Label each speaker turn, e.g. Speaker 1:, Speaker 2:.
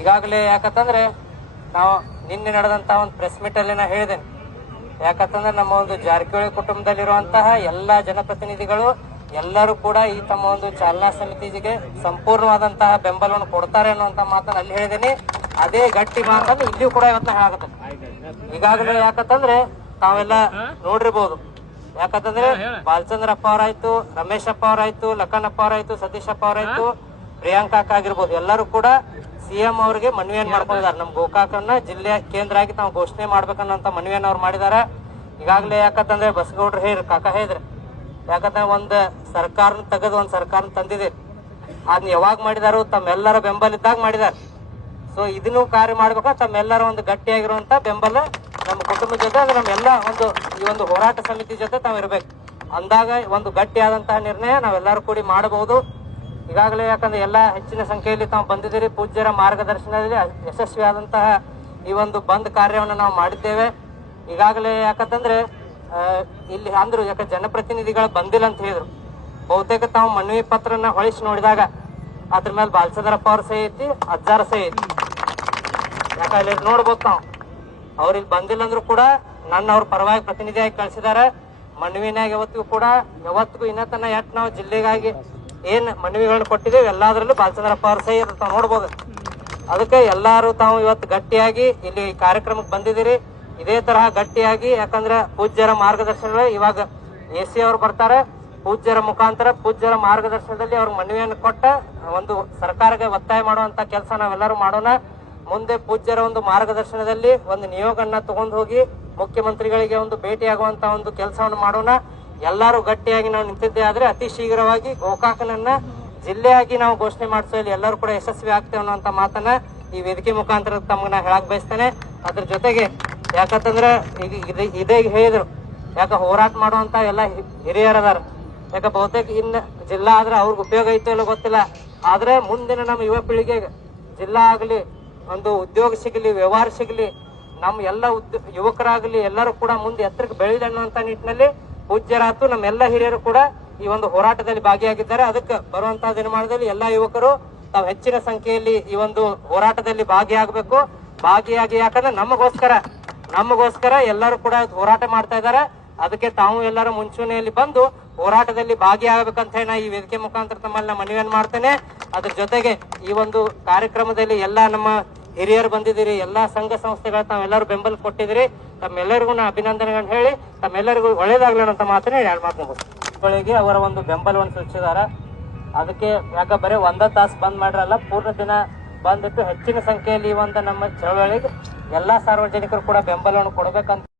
Speaker 1: ಈಗಾಗಲೇ ಯಾಕಂತಂದ್ರೆ ನಾವು ನಿನ್ನೆ ನಡೆದಂತ ಒಂದು ಪ್ರೆಸ್ ಮೀಟ್ ಅಲ್ಲಿ ನಾ ಹೇಳಿದೆ ಯಾಕಂತಂದ್ರೆ ನಮ್ಮ ಒಂದು ಜಾರಕಿಹೊಳಿ ಕುಟುಂಬದಲ್ಲಿರುವಂತಹ ಎಲ್ಲಾ ಜನಪ್ರತಿನಿಧಿಗಳು ಎಲ್ಲರೂ ಕೂಡ ಈ ತಮ್ಮ ಒಂದು ಚಾಲನಾ ಸಮಿತಿಗೆ ಸಂಪೂರ್ಣವಾದಂತಹ ಬೆಂಬಲವನ್ನು ಕೊಡ್ತಾರೆ ಅನ್ನುವಂತ ಮಾತನ್ನು ಅಲ್ಲಿ ಹೇಳಿದೀನಿ ಅದೇ ಗಟ್ಟಿ ಮಾತನ್ನು ಇಲ್ಲಿಯೂ ಕೂಡ ಇವತ್ತು ಹೇಳಾಗುತ್ತೆ ಈಗಾಗಲೇ ಯಾಕಂತಂದ್ರೆ ತಾವೆಲ್ಲ ನೋಡಿರ್ಬೋದು ಯಾಕಂತಂದ್ರೆ ಬಾಲಚಂದ್ರಪ್ಪ ಅವರಾಯ್ತು ರಮೇಶಪ್ಪ ಅವರಾಯ್ತು ಲಕ್ಕನಪ್ಪ ಅವರಾಯ್ತು ಸತೀಶಪ್ಪ ಅವರಾಯ್ತು ಪ್ರಿಯಾಂಕಾಕ ಆಗಿರ್ಬೋದು ಎಲ್ಲರೂ ಕೂಡ ಸಿಎಂ ಅವರಿಗೆ ಮನವಿಯನ್ನು ಮಾಡ್ಕೊಂಡಿದ್ದಾರೆ ನಮ್ಮ ಗೋಕಾಕನ್ನ ಜಿಲ್ಲೆ ಕೇಂದ್ರ ಆಗಿ ತಾವು ಘೋಷಣೆ ಮಾಡ್ಬೇಕನ್ನಂತ ಮನವಿಯನ್ನು ಅವ್ರು ಮಾಡಿದ್ದಾರೆ ಈಗಾಗಲೇ ಯಾಕಂತಂದ್ರೆ ಬಸಗೌಡ್ರು ಹೇಳಿ ಕಾಕ ಹೇಳಿದ್ರೆ ಯಾಕಂದ್ರೆ ಒಂದು ಸರ್ಕಾರನ ತೆಗೆದು ಒಂದು ಸರ್ಕಾರ ತಂದಿದೆ ಅದನ್ನ ಯಾವಾಗ ಮಾಡಿದಾರೋ ತಮ್ಮೆಲ್ಲರ ಬೆಂಬಲ ಇದ್ದಾಗ ಮಾಡಿದ್ದಾರೆ ಸೊ ಇದನ್ನು ಕಾರ್ಯ ಮಾಡ್ಬೇಕು ತಮ್ಮೆಲ್ಲರ ಒಂದು ಗಟ್ಟಿಯಾಗಿರುವಂತ ಬೆಂಬಲ ನಮ್ಮ ಕುಟುಂಬ ಜೊತೆ ಅದು ನಮ್ಮೆಲ್ಲ ಒಂದು ಈ ಒಂದು ಹೋರಾಟ ಸಮಿತಿ ಜೊತೆ ತಾವು ಇರಬೇಕು ಅಂದಾಗ ಒಂದು ಗಟ್ಟಿಯಾದಂತಹ ನಿರ್ಣಯ ನಾವೆಲ್ಲರೂ ಕೂಡಿ ಮಾಡಬಹುದು ಈಗಾಗಲೇ ಯಾಕಂದ್ರೆ ಎಲ್ಲ ಹೆಚ್ಚಿನ ಸಂಖ್ಯೆಯಲ್ಲಿ ತಾವು ಬಂದಿದ್ದೀರಿ ಪೂಜ್ಯರ ಮಾರ್ಗದರ್ಶನದಲ್ಲಿ ಆದಂತಹ ಈ ಒಂದು ಬಂದ್ ಕಾರ್ಯವನ್ನು ನಾವು ಮಾಡಿದ್ದೇವೆ ಈಗಾಗಲೇ ಯಾಕಂತಂದ್ರೆ ಇಲ್ಲಿ ಅಂದ್ರು ಯಾಕೆ ಜನಪ್ರತಿನಿಧಿಗಳು ಬಂದಿಲ್ಲ ಅಂತ ಹೇಳಿದ್ರು ಬಹುತೇಕ ತಾವು ಮನವಿ ಪತ್ರನ ಹೊಳಿಸಿ ನೋಡಿದಾಗ ಅದ್ರ ಮೇಲೆ ಬಾಲಚಂದ್ರಪ್ಪ ಅವ್ರ ಸಹ ಐತಿ ಅಜ್ಜಾರ ಸಹ ಐತಿ ಇಲ್ಲಿ ನೋಡ್ಬೋದು ತಾವು ಇಲ್ಲಿ ಬಂದಿಲ್ಲ ಅಂದ್ರು ಕೂಡ ನನ್ನ ಅವ್ರ ಪರವಾಗಿ ಪ್ರತಿನಿಧಿಯಾಗಿ ಕಳಿಸಿದಾರೆ ಮನವಿನಾಗ ಯಾವತ್ತಿಗೂ ಕೂಡ ಯಾವತ್ತಿಗೂ ಇನ್ನತನ ಯಾಕೆ ನಾವು ಜಿಲ್ಲೆಗಾಗಿ ಏನ್ ಮನವಿಗಳನ್ನ ಕೊಟ್ಟಿದ್ದೇವೆ ಎಲ್ಲಾದ್ರಲ್ಲೂ ಬಾಲಚಂದ್ರಪ್ಪ ಅವ್ರ ಸಹಿ ನೋಡಬಹುದು ನೋಡ್ಬೋದು ಅದಕ್ಕೆ ಎಲ್ಲಾರು ತಾವು ಇವತ್ತು ಗಟ್ಟಿಯಾಗಿ ಇಲ್ಲಿ ಕಾರ್ಯಕ್ರಮಕ್ಕೆ ಬಂದಿದ್ದೀರಿ ಇದೇ ತರಹ ಗಟ್ಟಿಯಾಗಿ ಯಾಕಂದ್ರೆ ಪೂಜ್ಯರ ಮಾರ್ಗದರ್ಶನ ಇವಾಗ ಎ ಸಿ ಅವ್ರು ಬರ್ತಾರೆ ಪೂಜ್ಯರ ಮುಖಾಂತರ ಪೂಜ್ಯರ ಮಾರ್ಗದರ್ಶನದಲ್ಲಿ ಅವ್ರ ಮನವಿಯನ್ನು ಕೊಟ್ಟ ಒಂದು ಸರ್ಕಾರಕ್ಕೆ ಒತ್ತಾಯ ಮಾಡುವಂತ ಕೆಲಸ ನಾವೆಲ್ಲರೂ ಮಾಡೋಣ ಮುಂದೆ ಪೂಜ್ಯರ ಒಂದು ಮಾರ್ಗದರ್ಶನದಲ್ಲಿ ಒಂದು ನಿಯೋಗನ್ನ ತಗೊಂಡು ಹೋಗಿ ಮುಖ್ಯಮಂತ್ರಿಗಳಿಗೆ ಒಂದು ಭೇಟಿಯಾಗುವಂತ ಒಂದು ಕೆಲಸವನ್ನು ಮಾಡೋಣ ಎಲ್ಲರೂ ಗಟ್ಟಿಯಾಗಿ ನಾವು ನಿಂತಿದ್ದೇ ಆದ್ರೆ ಅತಿ ಶೀಘ್ರವಾಗಿ ಗೋಕಾಕನನ್ನ ಜಿಲ್ಲೆಯಾಗಿ ನಾವು ಘೋಷಣೆ ಇಲ್ಲಿ ಎಲ್ಲರೂ ಕೂಡ ಯಶಸ್ವಿ ಆಗ್ತೇವೆ ಅನ್ನುವಂತ ಮಾತನ್ನ ಈ ವೇದಿಕೆ ಮುಖಾಂತರ ತಮ್ಮನ್ನ ನಾ ಹೇಳಕ್ ಬಯಸ್ತೇನೆ ಅದ್ರ ಜೊತೆಗೆ ಯಾಕಂತಂದ್ರೆ ಈಗ ಇದೇ ಹೇಳಿದ್ರು ಯಾಕ ಹೋರಾಟ ಮಾಡುವಂತ ಎಲ್ಲ ಹಿರಿಯರದಾರ ಯಾಕ ಬಹುತೇಕ ಇನ್ನ ಜಿಲ್ಲಾ ಆದ್ರೆ ಅವ್ರಿಗೆ ಉಪಯೋಗ ಐತೋ ಇಲ್ಲ ಗೊತ್ತಿಲ್ಲ ಆದ್ರೆ ಮುಂದಿನ ನಮ್ಮ ಯುವ ಪೀಳಿಗೆ ಜಿಲ್ಲಾ ಆಗಲಿ ಒಂದು ಉದ್ಯೋಗ ಸಿಗಲಿ ವ್ಯವಹಾರ ಸಿಗಲಿ ನಮ್ಮ ಎಲ್ಲ ಉದ್ಯೋ ಯುವಕರಾಗಲಿ ಎಲ್ಲರೂ ಕೂಡ ಮುಂದೆ ಎತ್ತರಕ್ಕೆ ಬೆಳೆದಣ್ಣ ಅನ್ನುವಂಥ ನಿಟ್ಟಿನಲ್ಲಿ ಪೂಜ್ಯರಾತು ನಮ್ಮೆಲ್ಲ ಹಿರಿಯರು ಕೂಡ ಈ ಒಂದು ಹೋರಾಟದಲ್ಲಿ ಭಾಗಿಯಾಗಿದ್ದಾರೆ ಅದಕ್ಕೆ ಬರುವಂತಹ ದಿನಮಾನದಲ್ಲಿ ಎಲ್ಲ ಯುವಕರು ತಾವು ಹೆಚ್ಚಿನ ಸಂಖ್ಯೆಯಲ್ಲಿ ಈ ಒಂದು ಹೋರಾಟದಲ್ಲಿ ಭಾಗಿಯಾಗಬೇಕು ಭಾಗಿಯಾಗಿ ಯಾಕಂದ್ರೆ ನಮಗೋಸ್ಕರ ನಮಗೋಸ್ಕರ ಎಲ್ಲರೂ ಕೂಡ ಹೋರಾಟ ಮಾಡ್ತಾ ಇದ್ದಾರೆ ಅದಕ್ಕೆ ತಾವು ಎಲ್ಲರೂ ಮುಂಚೂಣಿಯಲ್ಲಿ ಬಂದು ಹೋರಾಟದಲ್ಲಿ ಭಾಗಿಯಾಗಬೇಕಂತ ಹೇಳಿ ನಾ ಈ ವೇದಿಕೆ ಮುಖಾಂತರ ತಮ್ಮಲ್ಲಿ ನಾ ಮನವಿಯನ್ನು ಮಾಡ್ತೇನೆ ಅದ್ರ ಜೊತೆಗೆ ಈ ಒಂದು ಕಾರ್ಯಕ್ರಮದಲ್ಲಿ ಎಲ್ಲ ನಮ್ಮ ಹಿರಿಯರು ಬಂದಿದ್ದೀರಿ ಎಲ್ಲಾ ಸಂಘ ಸಂಸ್ಥೆಗಳ ತಾವೆಲ್ಲರೂ ಬೆಂಬಲ ಕೊಟ್ಟಿದ್ದೀರಿ ತಮ್ಮೆಲ್ಲರಿಗೂ ನಾ ಅಭಿನಂದನೆಗಳನ್ನು ಹೇಳಿ ತಮ್ಮೆಲ್ಲರಿಗೂ ಒಳ್ಳೇದಾಗ್ಲಿ ಅಂತ ಮಾತನ್ನ ಎರಡು ಅವರ ಒಂದು ಬೆಂಬಲವನ್ನು ಸೂಚಿಸಿದಾರ ಅದಕ್ಕೆ ಯಾಕ ಬರೀ ಒಂದ ತಾಸು ಬಂದ್ ಮಾಡ್ರಲ್ಲ ಪೂರ್ಣ ದಿನ ಬಂದಿಟ್ಟು ಹೆಚ್ಚಿನ ಸಂಖ್ಯೆಯಲ್ಲಿ ಈ ಒಂದು ನಮ್ಮ ಚಳವಳಿಗೆ ಎಲ್ಲಾ ಸಾರ್ವಜನಿಕರು ಕೂಡ ಬೆಂಬಲವನ್ನು ಕೊಡಬೇಕಂತ